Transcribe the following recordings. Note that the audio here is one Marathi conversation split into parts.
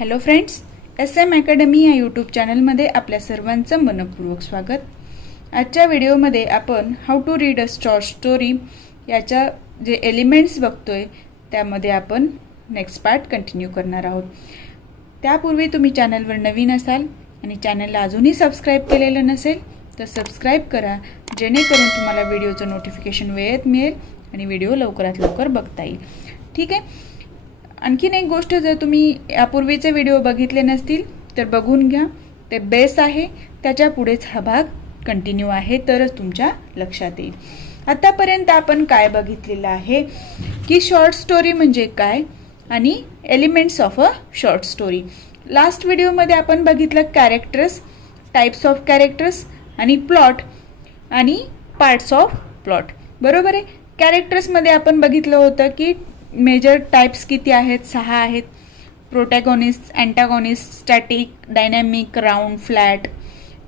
हॅलो फ्रेंड्स, SM अकॅडमी या यूट्यूब चॅनलमध्ये आपल्या सर्वांचं मनपूर्वक स्वागत. आजच्या व्हिडिओमध्ये आपण how to read a short story याच्या जे एलिमेंट्स बघतोय त्यामध्ये आपण नेक्स्ट पार्ट कंटिन्यू करणार आहोत. त्यापूर्वी तुम्ही चॅनलवर नवीन असाल आणि चॅनलला अजूनही सबस्क्राईब केलेलं नसेल तर सबस्क्राईब करा, जेणेकरून तुम्हाला व्हिडिओचं नोटिफिकेशन वेळेत मिळेल आणि व्हिडिओ लवकरात लवकर बघता येईल. ठीक आहे. आणखीन एक गोष्ट, जर तुम्ही यापूर्वीचे व्हिडिओ बघितले नसतील तर बघून घ्या. ते बेस आहे, त्याच्या पुढेच हा भाग कंटिन्यू आहे, तरच तुमच्या लक्षात येईल. आतापर्यंत आपण काय बघितलेलं आहे की शॉर्ट स्टोरी म्हणजे काय आणि elements of a short story. Last व्हिडिओमध्ये आपण बघितलं कॅरेक्टर्स, टाइप्स ऑफ कॅरेक्टर्स आणि प्लॉट आणि पार्ट्स ऑफ प्लॉट. बरोबर आहे. कॅरेक्टर्समध्ये आपण बघितलं होतं की मेजर टाइप्स किती आहेत? 6 आहेत. Protagonist, antagonist, static, dynamic, round, flat.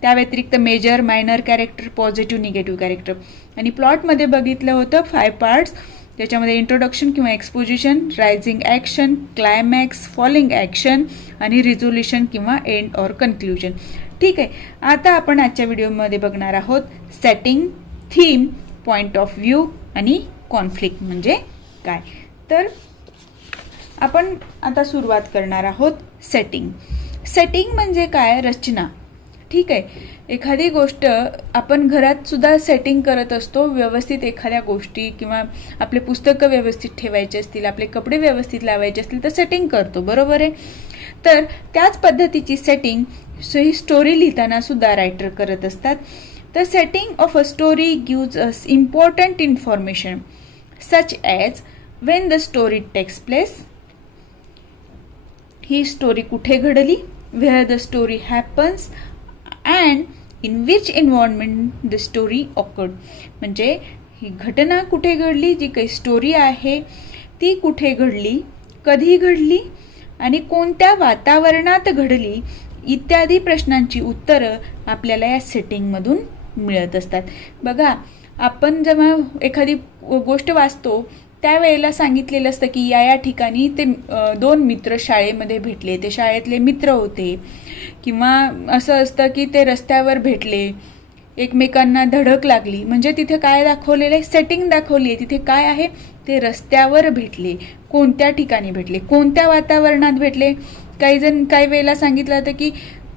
त्या व्यतिरिक्त major, minor character, positive, negative character. आणि प्लॉटमध्ये बघितलं होतं 5 पार्ट्स, त्याच्यामध्ये इंट्रोडक्शन किंवा exposition, rising action, climax, falling action आणि रिझोल्युशन किंवा एंड ऑर कन्क्ल्युजन. ठीक आहे. आता आपण आजच्या व्हिडिओमध्ये बघणार आहोत setting, theme, point of view आणि कॉन्फ्लिक्ट म्हणजे काय. तर आपण आता सुरुवात करणार आहोत सेटिंग. सेटिंग म्हणजे काय? रचना. ठीक आहे. एखादी गोष्ट आपण घरात सुद्धा सेटिंग करत असतो. व्यवस्थित एखाद्या गोष्टी किंवा आपले पुस्तकं व्यवस्थित ठेवायचे असतील, आपले कपडे व्यवस्थित लावायचे असतील तर सेटिंग करतो. बरोबर आहे. तर त्याच पद्धतीची सेटिंग ही स्टोरी लिहिताना सुद्धा रायटर करत असतात. तर setting of a story gives us important information such as when the story takes place, he story कुठे घडली, where the story happens and in which environment the story occurred. म्हणजे ही घटना कुठे घडली, जी काही स्टोरी आहे ती कुठे घडली, कधी घडली आणि कोणत्या वातावरणात घडली इत्यादी प्रश्नांची उत्तरं आपल्याला या सेटिंगमधून मिळत असतात. बघा, आपण जेव्हा एखादी गोष्ट वाचतो त्यावेळेला सांगितलेलं असतं की या ठिकाणी ते 2 मित्र शाळेमध्ये भेटले, ते शाळेतले मित्र होते. किंवा असं असतं की ते रस्त्यावर भेटले, एकमेकांना धडक लागली. म्हणजे तिथे काय दाखवलेलं आहे? सेटिंग दाखवली आहे. तिथे काय आहे? ते रस्त्यावर भेटले. कोणत्या ठिकाणी भेटले, कोणत्या वातावरणात भेटले. काही वेळेला सांगितलं होतं की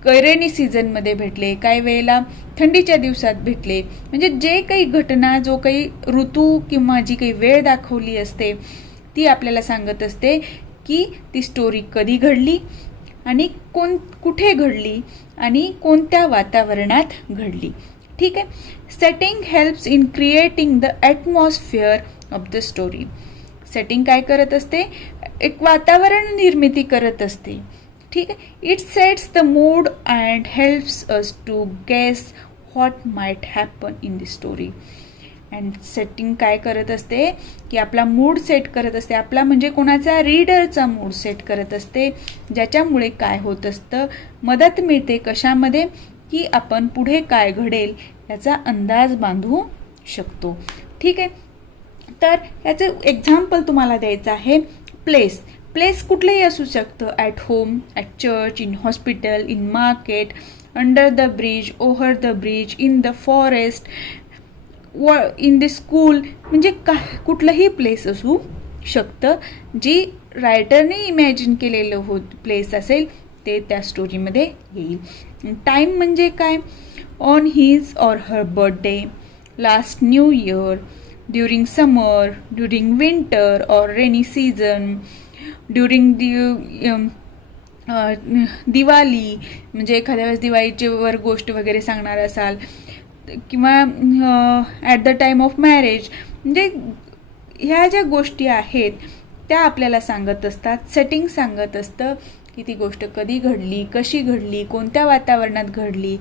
रेनी सीझनमध्ये भेटले, काही वेळेला थंडीच्या दिवसात भेटले. म्हणजे जे काही घटना, जो काही ऋतू किंवा जी काही वेळ दाखवली असते ती आपल्याला सांगत असते की ती स्टोरी कधी घडली आणि कुठे घडली आणि कोणत्या वातावरणात घडली. ठीक आहे. Setting helps in creating the atmosphere of the story. Setting काय करत असते? एक वातावरण निर्मिती करत असते. ठीक आहे. It sets the mood and helps us to guess what might happen in the story. And setting काय करत असते की आपला मूड सेट करत असते. आपला म्हणजे कोणाचा? रीडरचा मूड सेट करत असते, ज्याच्यामुळे काय होत असतं? मदत मिळते. कशामध्ये? की आपण पुढे काय घडेल याचा अंदाज बांधू शकतो. ठीक आहे. तर याचं एक्झाम्पल तुम्हाला द्यायचं आहे. प्लेस. प्लेस कुठलंही असू शकतं. At home, at church, in hospital, in market, under the bridge, over the bridge, in the forest, in the school. म्हणजे कुठलंही प्लेस असू शकतं. जी रायटरने इमॅजिन केलेलं प्लेस असेल ते त्या स्टोरीमध्ये येईल. टाईम म्हणजे काय? On his or her birthday, last new year, during summer, during winter or rainy season, during Diwali. म्हणजे एखाद्या वेळेस दिवाळीची वर गोष्ट वगैरे सांगणार असाल किंवा at the time of marriage. म्हणजे ह्या ज्या गोष्टी आहेत त्या आपल्याला सांगत असतात. सेटिंग सांगत असतं की ती गोष्ट कधी घडली, कशी घडली, कोणत्या वातावरणात घडली.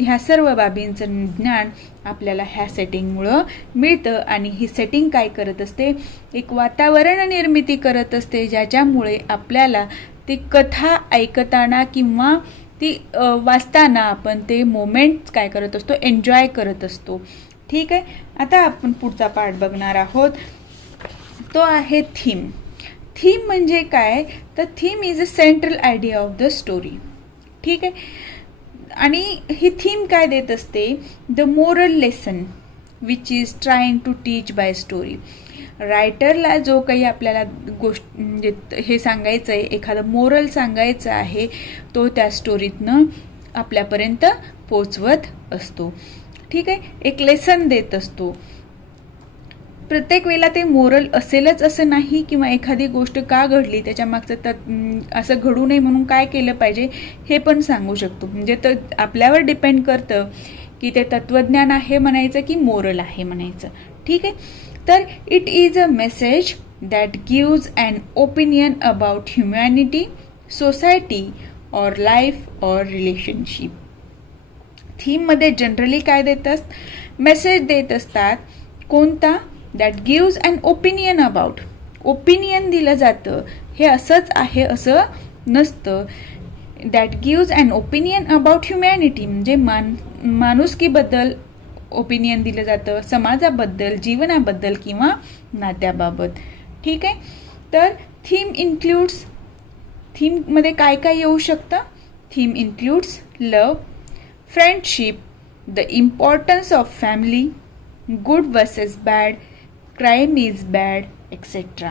ह्या सर्व बाबींचं ज्ञान आपल्याला ह्या सेटिंगमुळं मिळतं. आणि ही सेटिंग काय करत असते? एक वातावरण निर्मिती करत असते, ज्याच्यामुळे आपल्याला ती कथा ऐकताना किंवा ती वाचताना आपण ते मोमेंट काय करत असतो? एन्जॉय करत असतो. ठीक आहे. आता आपण पुढचा पार्ट बघणार आहोत. तो आहे थीम. थीम म्हणजे काय, तर theme is a central idea of the story. ठीक आहे. आणि ही थीम काय देत असते, the moral lesson which is trying to teach by story. रायटरला जो काही आपल्याला गोष्ट म्हणजे हे सांगायचं आहे, एखादं मोरल सांगायचं आहे, तो त्या स्टोरीतनं आपल्यापर्यंत पोचवत असतो. ठीक आहे. एक लेसन देत असतो. प्रत्येक वेळेला ते मोरल असेलच असं नाही, किंवा एखादी गोष्ट का घडली त्याच्यामागचं असं घडू नये म्हणून काय केलं पाहिजे हे पण सांगू शकतो. म्हणजे तर आपल्यावर डिपेंड करतं की ते तत्वज्ञान आहे म्हणायचं की मोरल आहे म्हणायचं. ठीक आहे. तर it is a message that gives an opinion about humanity, society or life or relationship. थीममध्ये जनरली काय देतात, मेसेज देत असतात. कोणता, that gives an opinion about. Opinion दिलं जातं, हे असंच आहे असं नसतं. That gives an opinion about humanity म्हणजे माणुसकीबद्दल ओपिनियन दिलं जातं, समाजाबद्दल, जीवनाबद्दल किंवा नात्याबाबत. ठीक आहे. तर थीम इन्क्लूड्स, थीममध्ये काय काय येऊ शकतं, theme includes love, friendship, the importance of family, good versus bad, crime is bad, etcetera.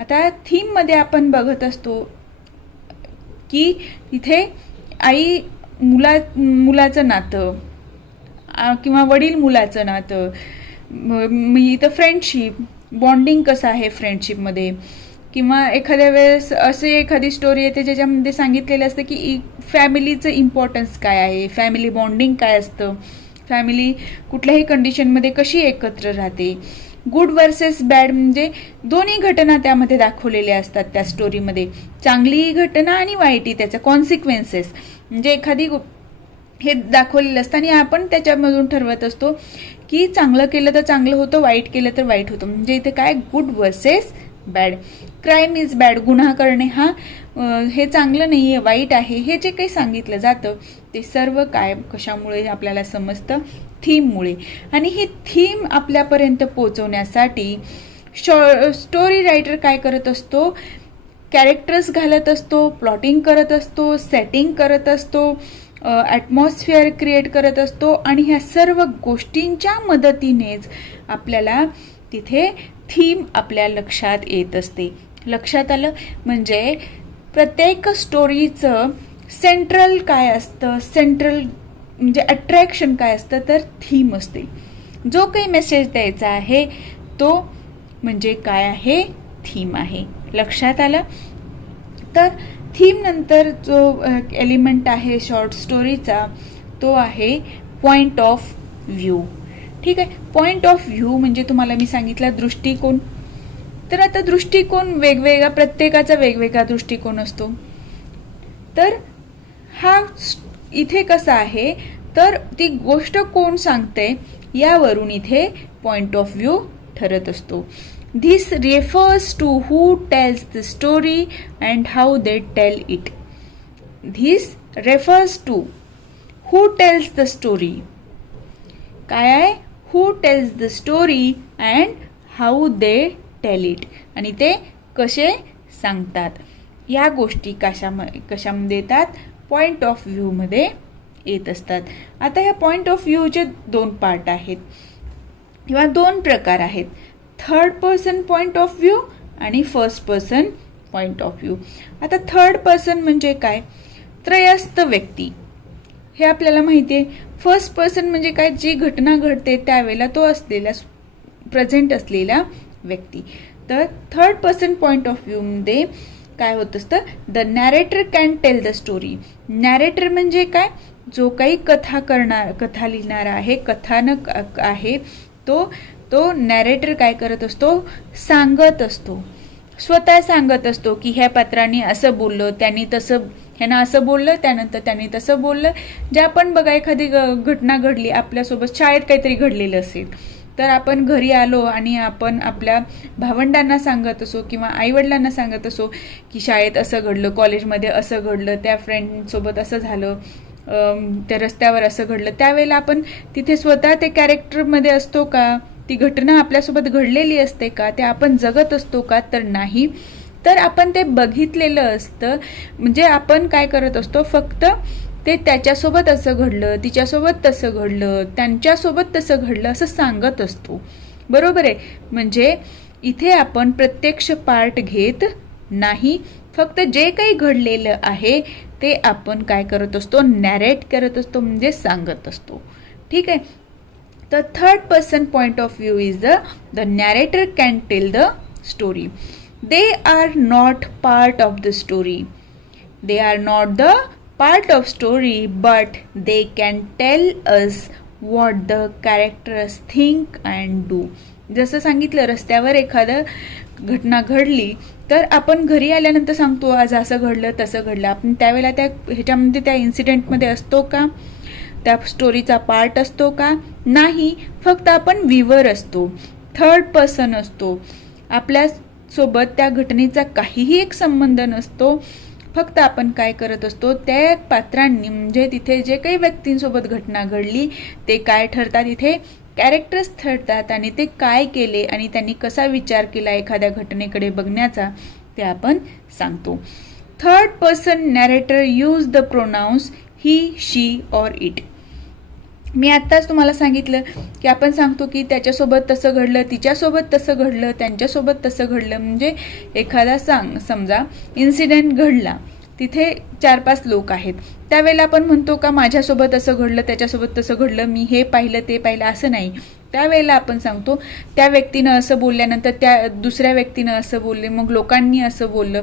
आता थीममध्ये आपण बघत असतो की तिथे आई मुलाचं नातं किंवा वडील मुलाचं नातं, इथं फ्रेंडशिप, बॉन्डिंग कसं आहे फ्रेंडशिपमध्ये, किंवा एखाद्या वेळेस असे एखादी स्टोरी येते ज्याच्यामध्ये सांगितलेलं असतं की फॅमिलीचं इम्पॉर्टन्स काय आहे, फॅमिली बॉन्डिंग काय असतं, फॅमिली कुठल्याही कंडिशनमध्ये कशी एकत्र राहते. गुड वर्सेस बॅड म्हणजे दोन्ही घटना त्यामध्ये दाखवलेल्या असतात त्या स्टोरीमध्ये, चांगली घटना आणि वाईटही, त्याच्या कॉन्सिक्वेन्सेस म्हणजे एखादी हे दाखवलेलं असतं आणि आपण त्याच्यामधून ठरवत असतो की चांगलं केलं तर चांगलं होतं, वाईट केलं तर वाईट होतं. म्हणजे इथे काय, good versus bad. Crime is bad, गुन्हा करणे हा हे चांगलं नाही आहे, वाईट आहे, हे जे काही सांगितलं जातं ते सर्व काय कशामुळे आपल्याला समजतं, थीममुळे. आणि ही थीम आपल्यापर्यंत पोहोचवण्यासाठी स्टोरी रायटर काय करत असतो, कॅरेक्टर्स घालत असतो, प्लॉटिंग करत असतो, सेटिंग करत असतो, ॲटमॉस्फिअर क्रिएट करत असतो. आणि ह्या सर्व गोष्टींच्या मदतीनेच आपल्याला तिथे थीम आपल्या लक्षात येत असते. लक्षात आलं. म्हणजे प्रत्येक स्टोरीचं सेंट्रल काय असतं, सेंट्रल म्हणजे अट्रॅक्शन काय असतं, तर थीम असते. जो काही मेसेज द्यायचा आहे तो म्हणजे काय आहे, थीम आहे. लक्षात आलं. तर थीम नंतर जो एलिमेंट आहे शॉर्ट स्टोरीचा तो आहे पॉइंट ऑफ व्ह्यू. ठीक आहे. पॉइंट ऑफ व्ह्यू म्हणजे तुम्हाला मी सांगितलं दृष्टिकोन. तर आता दृष्टिकोन वेगवेगळा, प्रत्येकाचा वेगवेगळा दृष्टिकोन असतो. तर हा इथे कसा आहे, तर ती गोष्ट कोण सांगते यावरून इथे पॉइंट ऑफ व्ह्यू ठरत असतो. This refers to who tells the story and how they tell it. This refers to who tells the story. काय आहे, who tells the story and how they tell it. आणि ते कसे सांगतात. या गोष्टी कशामध्ये येतात, पॉइंट ऑफ व्ह्यूमध्ये येत असतात. आता ह्या पॉइंट ऑफ व्ह्यूचे दोन पार्ट आहेत किंवा दोन प्रकार आहेत, third person point of view आणि first person point of view. आता थर्ड पर्सन म्हणजे काय, त्रयस्थ व्यक्ती, हे आपल्याला माहिती आहे. फर्स्ट पर्सन म्हणजे काय, जी घटना घडते त्यावेळेला तो असलेला प्रेझेंट असलेला व्यक्ती. तर थर्ड पर्सन पॉइंट ऑफ व्ह्यूमध्ये काय होत असतं, the narrator can tell the story. Narrator म्हणजे काय, जो काही कथा लिहिणारा आहे, कथानक आहे, तो नॅरेटर काय करत असतो, सांगत असतो, स्वतः सांगत असतो की ह्या पात्राने असं बोललं, त्यांनी तसं, ह्यानं असं बोललं, त्यानंतर त्यांनी तसं बोललं. जे आपण बघा एखादी घटना घडली आपल्यासोबत, शाळेत काहीतरी घडलेलं असेल तर आपण घरी आलो आणि आपण आपल्या भावंडांना सांगत असो किंवा आईवडिलांना सांगत असो की शाळेत असं घडलं, कॉलेजमध्ये असं घडलं, त्या फ्रेंडसोबत असं झालं, त्या रस्त्यावर असं घडलं. त्यावेळेला आपण तिथे स्वतः ते कॅरेक्टरमध्ये असतो का, ती घटना आपल्यासोबत घडलेली असते का, ते आपण जगत असतो का, तर नाही. तर आपण ते बघितलेलं असतं. म्हणजे आपण काय करत असतो, फक्त ते त्याच्यासोबत असं घडलं, तिच्यासोबत तसं घडलं, त्यांच्यासोबत तसं घडलं असं सांगत असतो. बरोबर आहे. म्हणजे इथे आपण प्रत्यक्ष पार्ट घेत नाही, फक्त जे काही घडलेलं आहे ते आपण काय करत असतो, नॅरेट करत असतो, म्हणजे सांगत असतो. ठीक आहे. The third person point of view is the narrator can tell the story. They are not part of the story. They are not the part of story, but they can tell us what the characters think and do. जसं सांगितलं, रस्त्यावर एखादं घटना घडली तर आपण घरी आल्यानंतर सांगतो आज असं घडलं तसं घडलं. आपण त्यावेळेला त्या ह्याच्यामध्ये त्या इन्सिडेंटमध्ये असतो का, त्या स्टोरीचा पार्ट असतो का, नाही. फक्त आपण व्ह्यूअर असतो, थर्ड पर्सन असतो. आपल्यासोबत त्या घटनेचा काहीही एक संबंध नसतो. फक्त आपण काय करत असतो, त्या पात्रांनी म्हणजे तिथे जे काही व्यक्तींसोबत घटना घडली ते काय ठरतात, इथे कॅरेक्टर्स ठरतात आणि ते काय केले आणि त्यांनी कसा विचार केला एखाद्या घटनेकडे बघण्याचा ते आपण सांगतो. Third person narrator use the pronouns he, she or it. मी आत्ताच तुम्हाला सांगितलं की आपण सांगतो की त्याच्यासोबत तसं घडलं, तिच्यासोबत तसं घडलं, त्यांच्यासोबत तसं घडलं. म्हणजे एखादा समजा इन्सिडेंट घडला, तिथे 4-5 लोक आहेत, त्यावेळेला आपण म्हणतो का माझ्यासोबत असं घडलं, त्याच्यासोबत तसं घडलं, मी हे पाहिलं ते पाहिलं, असं नाही. त्यावेळेला आपण सांगतो त्या व्यक्तीनं असं बोलल्यानंतर त्या दुसऱ्या व्यक्तीनं असं बोलले, मग लोकांनी असं बोललं.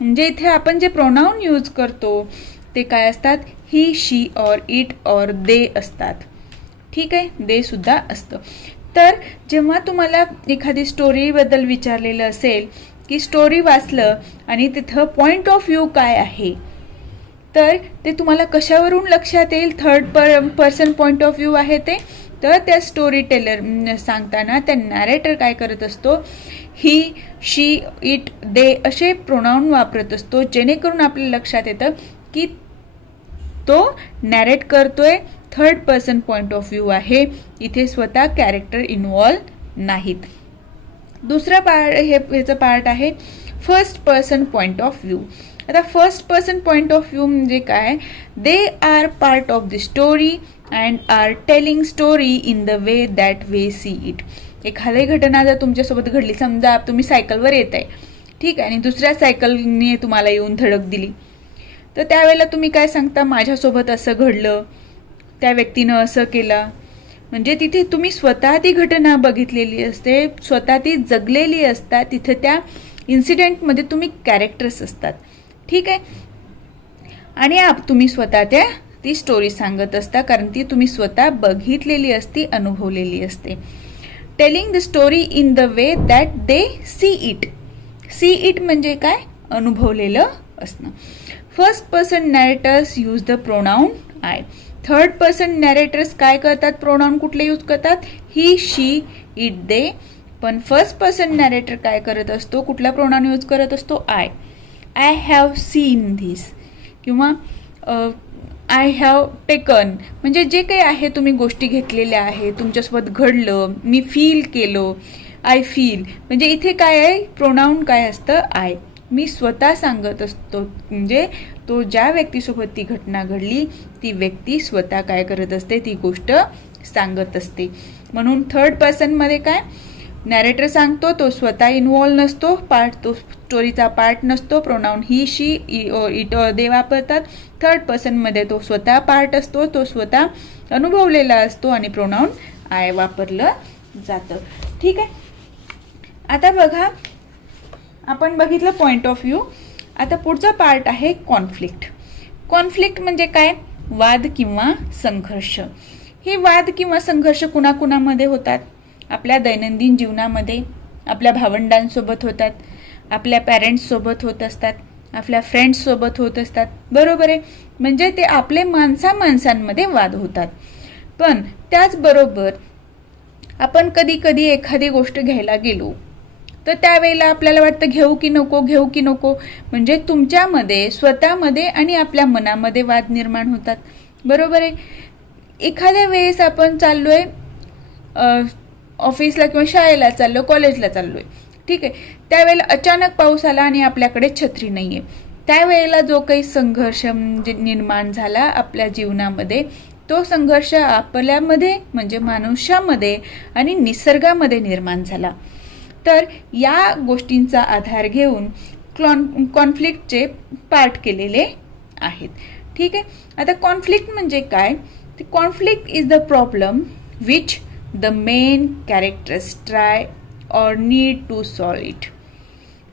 म्हणजे इथे आपण जे प्रोनाउन यूज करतो ते काय असतात, ही, शी और इट और दे असतात. ठीक आहे, दे सुद्धा असतं. तर जेव्हा तुम्हाला एखादी स्टोरीबद्दल विचारलेलं असेल की स्टोरी वाचलं आणि तिथं पॉईंट ऑफ व्ह्यू काय आहे, तर ते तुम्हाला कशावरून लक्षात येईल third person point of view आहे ते, तर त्या स्टोरी टेलर सांगताना त्या नॅरेटर काय करत असतो, ही, शी, इट, दे असे प्रोनाउन वापरत असतो, जेणेकरून आपल्या लक्षात येतं की तो नॅरेट करतोय, third person point of view आहे, इथे स्वतः कॅरेक्टर इन्व्हॉल्व नाहीत. दुसरा ह्याचं पार्ट आहे first person point of view. आता first person point of view म्हणजे काय, they are part of the story and are telling story in the way that way see it. एखादी घटना जर तुमच्यासोबत घडली, समजा तुम्ही सायकलवर येत आहे, ठीक आहे, आणि दुसऱ्या सायकलने तुम्हाला येऊन धडक दिली, तर त्यावेळेला तुम्ही काय सांगता, माझ्यासोबत असं घडलं, त्या व्यक्तीनं असं केलं. म्हणजे तिथे तुम्ही स्वतः ती घटना बघितलेली असते, स्वतः ती जगलेली असतात, तिथे त्या इन्सिडेंटमध्ये तुम्ही कॅरेक्टर्स असतात. ठीक आहे, आणि तुम्ही स्वतः ती स्टोरी सांगत असता, कारण ती तुम्ही स्वतः बघितलेली असते, अनुभवलेली असते. Telling the story in the way that they see it. See it म्हणजे काय, अनुभवलेलं असणं. First person narrators use the pronoun I. Third person narrators काय करतात, प्रोनाउन कुठले यूज करतात, ही, शी, इट, दे. पण फर्स्ट पर्सन नॅरेटर काय करत असतो, कुठला प्रोनाउन यूज करत असतो, I. I have seen this किंवा आय हॅव टेकन. म्हणजे जे काही आहे तुम्ही गोष्टी घेतलेल्या आहे, तुमच्यासोबत घडलं, मी फील केलं, आय फील. म्हणजे इथे काय आहे, प्रोनाउन काय असतं, आय. मी स्वतः सांगत असतो, म्हणजे तो ज्या व्यक्तीसोबत ती घटना घडली ती व्यक्ती स्वतः काय करत असते, ती गोष्ट सांगत असते. म्हणून थर्ड पर्सनमध्ये काय, नॅरेटर सांगतो, तो स्वतः इन्व्हॉल्व नसतो, तो स्टोरीचा पार्ट नसतो, प्रोनाउन ही, शी, इट, दे वापरतात. थर्ड पर्सनमध्ये तो स्वतः पार्ट असतो, तो स्वतः अनुभवलेला असतो आणि प्रोनाउन आय वापरलं जातं. ठीक आहे, आता बघा आपण बघितलं पॉइंट ऑफ व्ह्यू. आता पुढचा पार्ट आहे कॉन्फ्लिक्ट. कॉन्फ्लिक्ट म्हणजे काय, वाद किंवा संघर्ष. हे वाद किंवा संघर्ष कुणाकुणामध्ये होतात, आपल्या दैनंदिन जीवनामध्ये आपल्या भावंडांसोबत होतात, आपल्या पॅरेंट्ससोबत होत असतात, आपल्या फ्रेंड्ससोबत होत असतात. बरोबर आहे, म्हणजे ते आपले माणसांमध्ये वाद होतात. पण त्याचबरोबर आपण कधी कधी एखादी गोष्ट घ्यायला गेलो तर त्यावेळेला आपल्याला वाटतं घेऊ की नको. म्हणजे तुमच्यामध्ये, स्वतःमध्ये आणि आपल्या मनामध्ये वाद निर्माण होतात. बरोबर आहे. एखाद्या वेळेस आपण चाललोय ऑफिसला किंवा शाळेला चाललो, कॉलेजला चाललोय ठीक आहे. त्यावेळेला अचानक पाऊस आला आणि आपल्याकडे छत्री नाही आहे. त्यावेळेला जो काही संघर्ष म्हणजे निर्माण झाला आपल्या जीवनामध्ये, तो संघर्ष आपल्यामध्ये म्हणजे मनुष्यामध्ये आणि निसर्गामध्ये निर्माण झाला. तर या गोष्टींचा आधार घेऊन कॉन्फ्लिक्टचे पार्ट केलेले आहेत. ठीक आहे. आता कॉन्फ्लिक्ट म्हणजे काय? Conflict is the problem which the main characters try और नीड टू सॉल्व इट.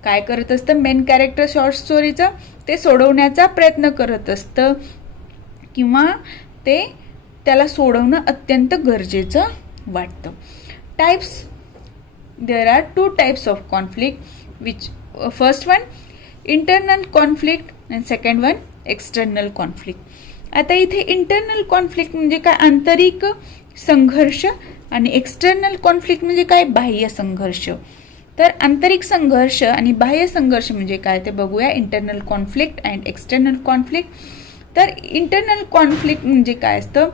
काय करत असतं मेन कॅरेक्टर शॉर्ट स्टोरीचं? ते सोडवण्याचा प्रयत्न करत असतं किंवा त्याला सोडवणं अत्यंत गरजेचं वाटतं. Types, there are 2 types of conflict which first one internal conflict and second one external conflict. आता इथे इंटरनल कॉन्फ्लिक्ट म्हणजे काय? आंतरिक संघर्ष. आणि एक्सटर्नल कॉन्फ्लिक्ट म्हणजे काय? बाह्य संघर्ष. तर आंतरिक संघर्ष आणि बाह्य संघर्ष म्हणजे काय ते बघूया. Internal conflict and external conflict. तर इंटरनल कॉन्फ्लिक्ट म्हणजे काय असतं?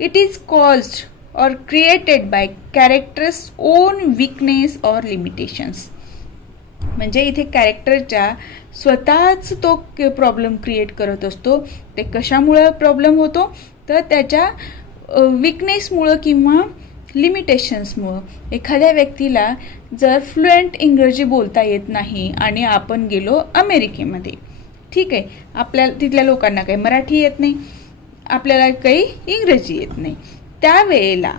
इट इज कॉज्ड और created by characters on weakness और लिमिटेशन्स. म्हणजे इथे कॅरेक्टरच्या स्वतःच तो प्रॉब्लेम क्रिएट करत असतो. ते कशामुळं प्रॉब्लेम होतो? तर त्याच्या वीकनेसमुळं किंवा लिमिटेशन्समुळं. एखाद्या व्यक्तीला जर फ्लुएंट इंग्रजी बोलता येत नाही आणि आपण गेलो अमेरिकेमध्ये, ठीक आहे, आपल्याला तिथल्या लोकांना काही मराठी येत नाही, आपल्याला काही इंग्रजी येत नाही, त्यावेळेला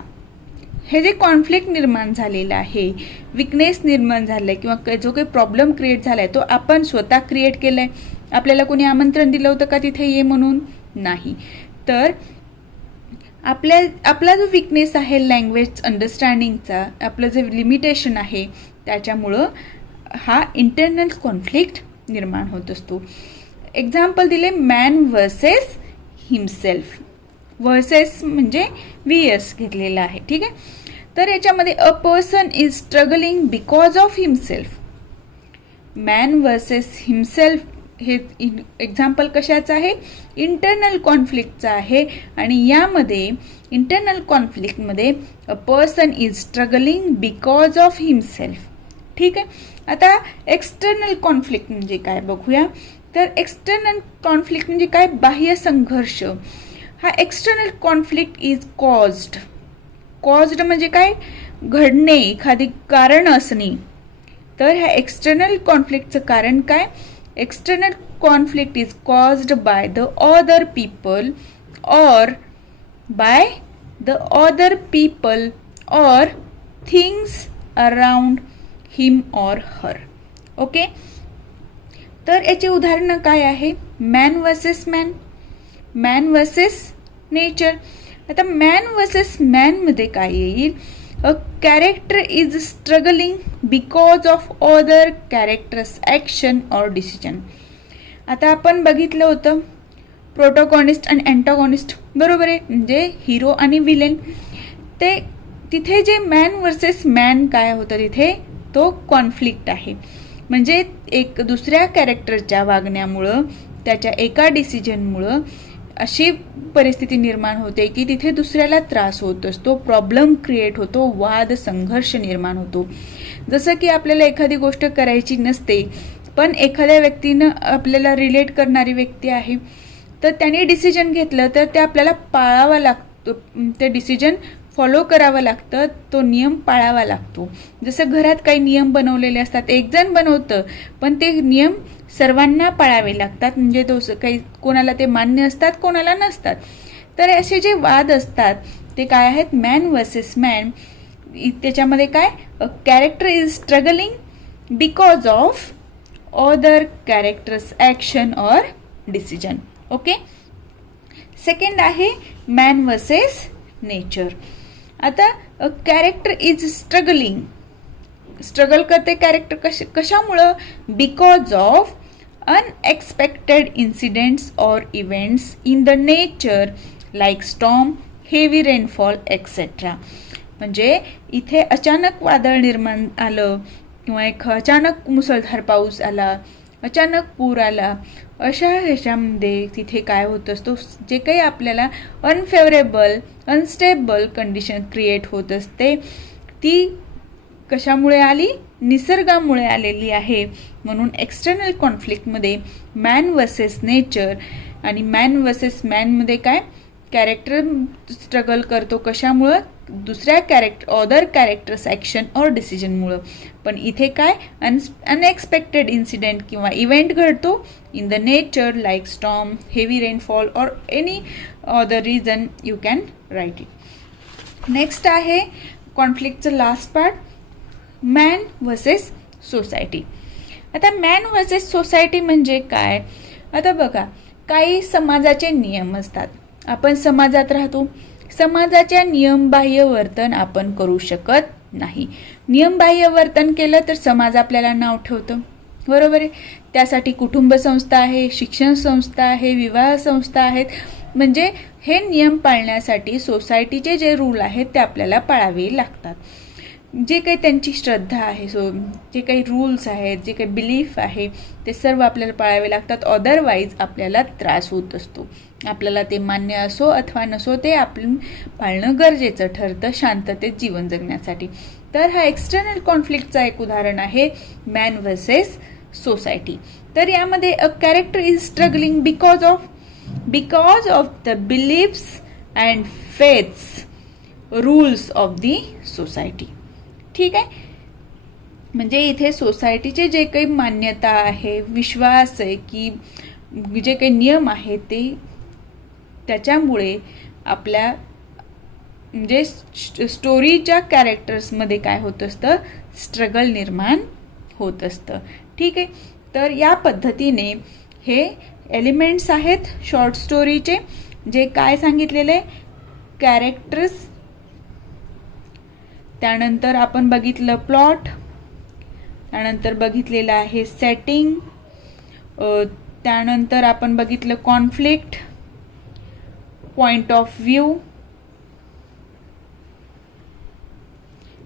हे जे कॉन्फ्लिक्ट निर्माण झालेलं आहे, विकनेस निर्माण झालं आहे किंवा जो काही प्रॉब्लेम क्रिएट झाला आहे तो आपण स्वतः क्रिएट केला आहे. आपल्याला कोणी आमंत्रण दिलं होतं का तिथे ये म्हणून? नाही. तर आपला जो विकनेस आहे लँग्वेज अंडरस्टँडिंगचा, आपलं जे लिमिटेशन आहे, त्याच्यामुळं हा इंटरनल कॉन्फ्लिक्ट निर्माण होत असतो. एक्झाम्पल दिले मॅन वर्सेस हिमसेल्फ. वर्सेस म्हणजे VS घेतलेला आहे. ठीक आहे. तर याच्यामध्ये a person is struggling because of himself. Man versus himself हे एक्झाम्पल कशाचं आहे? इंटरनल कॉन्फ्लिक्टचं आहे. आणि यामध्ये इंटरनल कॉन्फ्लिक्टमध्ये a person is struggling because of himself. ठीक आहे. आता एक्सटर्नल कॉन्फ्लिक्ट म्हणजे काय बघूया. तर एक्सटर्नल कॉन्फ्लिक्ट म्हणजे काय? बाह्य संघर्ष. हा एक्सटर्नल कॉन्फ्लिक्ट इज कॉज्ड म्हणजे काय? घडणे, एखादी कारण असणे. तर ह्या एक्सटर्नल कॉन्फ्लिक्टचं कारण काय? External conflict is caused by the other people or things around him or her. Okay. तर याचे उदाहरणं काय आहे? Man versus man versus nature. आता मॅन वर्सेस मॅनमध्ये काय येईल? A character is struggling because of other characters action or decision. आता आपण बघितलं होतं प्रोटोगॉनिस्ट आणि अँटागॉनिस्ट, बरोबर आहे, म्हणजे हिरो आणि विलेन. ते तिथे जे मॅन वर्सेस मॅन काय होतं, तिथे तो कॉन्फ्लिक्ट आहे. म्हणजे एक दुसऱ्या कॅरेक्टरच्या वागण्यामुळं, त्याच्या एका डिसिजनमुळं अशी परिस्थिती निर्माण होते की तिथे दुसऱ्याला त्रास होत असतो, प्रॉब्लेम क्रिएट होतो, वाद संघर्ष निर्माण होतो. जसं की आपल्याला एखादी गोष्ट करायची नसते, पण एखाद्या व्यक्तीनं आपल्याला रिलेट करणारी व्यक्ती आहे, तर त्याने डिसिजन घेतलं तर ते आपल्याला पाळावं लागतं, ते डिसिजन फॉलो करावं लागतं, तो नियम पाळावा लागतो. जसं घरात काही नियम बनवलेले असतात, एक जण बनवतं पण ते नियम सर्वांना पाळावे लागतात. म्हणजे तो काही कोणाला ते मान्य असतात, कोणाला नसतात. तर असे जे वाद असतात ते काय आहेत? Man versus man. त्याच्यामध्ये काय? Character is struggling because of other characters action or decision. Okay. Second आहे मॅन वर्सेस नेचर. आता कॅरेक्टर इज स्ट्रगल करते कॅरेक्टर कशामुळं? बिकॉज ऑफ अनएक्सपेक्टेड इन्सिडेंट्स और events in the nature like storm, heavy rainfall etcetera. म्हणजे इथे अचानक वादळ निर्माण आलं किंवा एक अचानक मुसळधार पाऊस आला, अचानक पूर आला, अशा ह्याच्यामध्ये तिथे काय होत असतो, जे काही आपल्याला अनफेवरेबल अनस्टेबल कंडिशन क्रिएट होत असते, ती कशामुळे आली? निसर्गामुळे आलेली आहे. म्हणून एक्सटर्नल कॉन्फ्लिक्टमध्ये मॅन वर्सेस नेचर आणि मॅन वर्सेस मॅनमध्ये काय कॅरेक्टर स्ट्रगल करतो, कशामुळं दुसऱ्या अदर कॅरेक्टर्स ॲक्शन और डिसिजनमुळं. पण इथे काय अनएक्सपेक्टेड इन्सिडेंट किंवा इव्हेंट घडतो in the nature like storm, heavy rainfall or any other reason you can write it. Next आहे कॉन्फ्लिक्टचं last part, man versus society. आता मॅन वर्सेस सोसायटी म्हणजे काय? आता बघा, काही समाजाचे नियम असतात. आपण समाजात राहतो, समाजाच्या नियमबाह्य वर्तन आपण करू शकत नाही. नियमबाह्य वर्तन केलं तर समाज आपल्याला नाव ठेवतं, बरोबर आहे. त्यासाठी कुटुंब संस्था आहे, शिक्षण संस्था आहे, विवाह संस्था आहेत. म्हणजे हे नियम पाळण्यासाठी सोसायटीचे जे रूल आहेत ते आपल्याला पाळावे लागतात. जे काही त्यांची श्रद्धा आहे, जे काही रूल्स आहेत, जे काही बिलीफ आहे ते सर्व आपल्याला पाळावे लागतात. अदरवाईज आपल्याला त्रास होत असतो. आपल्याला ते मान्य असो अथवा नसो ते आपण पाळणं गरजेचं ठरतं शांततेत जीवन जगण्यासाठी. तर हा एक्सटर्नल कॉन्फ्लिक्टचा एक उदाहरण आहे मॅन वर्सेस सोसायटी. तर यामध्ये a character is struggling because of the beliefs and faiths rules of the society. ठीक आहे. म्हणजे इथे सोसायटीचे जे काही मान्यता आहे, विश्वास आहे की जे काही नियम आहेत ते त्याच्यामुळे आपल्या म्हणजे स्टोरीच्या कॅरेक्टर्समध्ये काय होत असतं, स्ट्रगल निर्माण होत असतं. ठीक आहे. तर या पद्धतीने हे एलिमेंट्स आहेत शॉर्ट स्टोरीचे, जे काय सांगितलेले कॅरेक्टर्स, त्यानंतर आपण बघितलं प्लॉट, त्यानंतर बघितलेलं आहे सेटिंग, त्यानंतर आपण बघितलं कॉन्फ्लिक्ट, पॉइंट ऑफ व्ह्यू.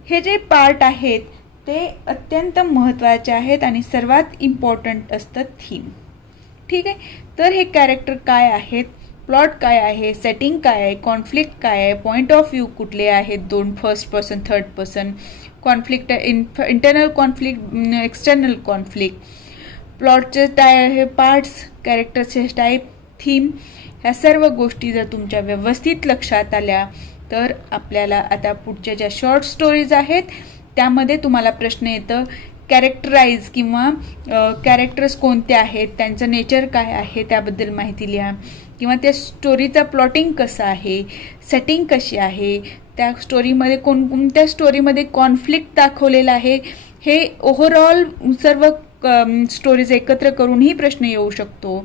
हे जे पार्ट आहेत ते अत्यंत महत्त्वाचे आहेत आणि सर्वात इम्पॉर्टंट असतं थीम. ठीक आहे. तर हे कॅरेक्टर काय आहेत, प्लॉट काय आहे, सेटिंग काय आहे, कॉन्फ्लिक्ट काय आहे, पॉइंट ऑफ व्ह्यू कुठले आहेत, दोन first person third person, conflict internal conflict, external conflict, प्लॉटचे हे पार्ट्स, कॅरेक्टरचे टाईप, थीम, ह्या सर्व गोष्टी जर तुमच्या व्यवस्थित लक्षात आल्या तर आपल्याला आता पुढच्या ज्या शॉर्ट स्टोरीज आहेत त्यामध्ये तुम्हाला प्रश्न येतं कॅरेक्टराईज किंवा कॅरेक्टर्स कोणते आहेत, त्यांचं नेचर काय आहे त्याबद्दल माहिती लिहा, किंवा त्या स्टोरीचा प्लॉटिंग कसं आहे, सेटिंग कशी आहे, त्या स्टोरीमध्ये कोणत्या स्टोरीमध्ये कॉन्फ्लिक्ट दाखवलेला आहे, हे ओव्हरऑल सर्व स्टोरीज एकत्र करूनही प्रश्न येऊ शकतो.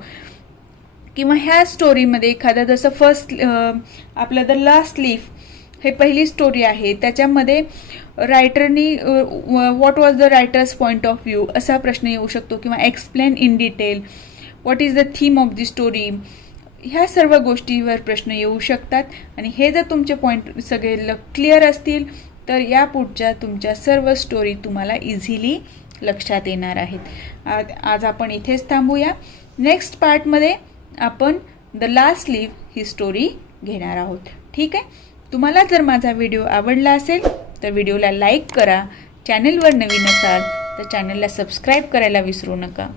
किंवा ह्या स्टोरीमध्ये एखादा जसं फर्स्ट आपलं द लास्ट लीफ हे पहिली स्टोरी आहे, त्याच्यामध्ये रायटरनी what was the writer's point of view असा प्रश्न येऊ शकतो, किंवा explain in detail what is the theme of the story. ह्या सर्व गोष्टीवर प्रश्न येऊ शकतात आणि हे जर तुमचे पॉईंट सगळे क्लिअर असतील तर या पुढच्या तुमच्या सर्व स्टोरी तुम्हाला इझिली लक्षात येणार आहेत. आज आपण इथेच थांबूया. नेक्स्ट पार्टमध्ये आपण the last leaf he story घेणार आहोत. ठीक आहे. तुम्हाला जर माझा व्हिडिओ आवडला असेल तर व्हिडिओला लाईक करा. चॅनलवर नवीन असाल तर चॅनलला सबस्क्राईब करायला विसरू नका.